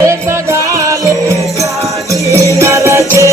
ಸದಾಲೇ ನರಜೇ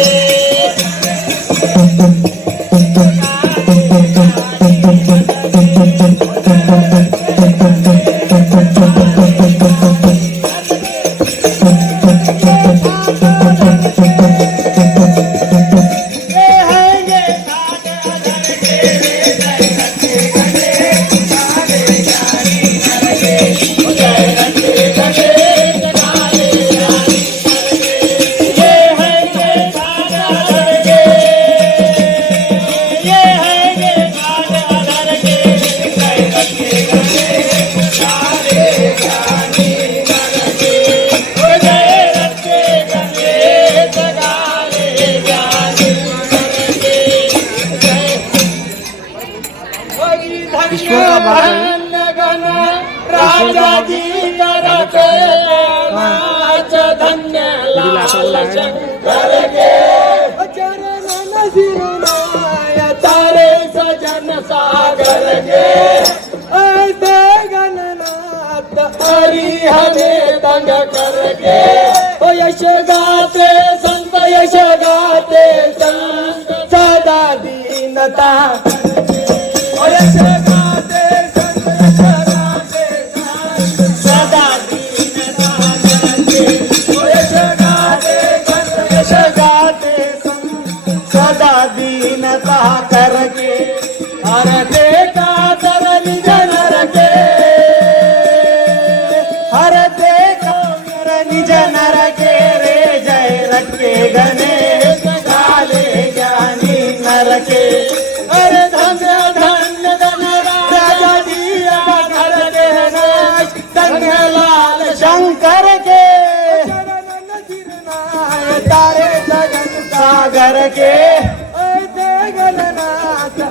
राजा जी करके नाच धन्य लाल शंकर के। चरण सिरनाय तारे सजन सागर के। ऐसे गणनाथ हरि तंग करके ओ यश गाते, संत यश गाते, संत सदा दीनता। ओ यश दीनता करके, हर देखा तर निज नर के हर देखा नर निज नर के रे जय रखे काले ज्ञानी नर के। अरे धन राजा जी घर शंकर के। तारे सागर के।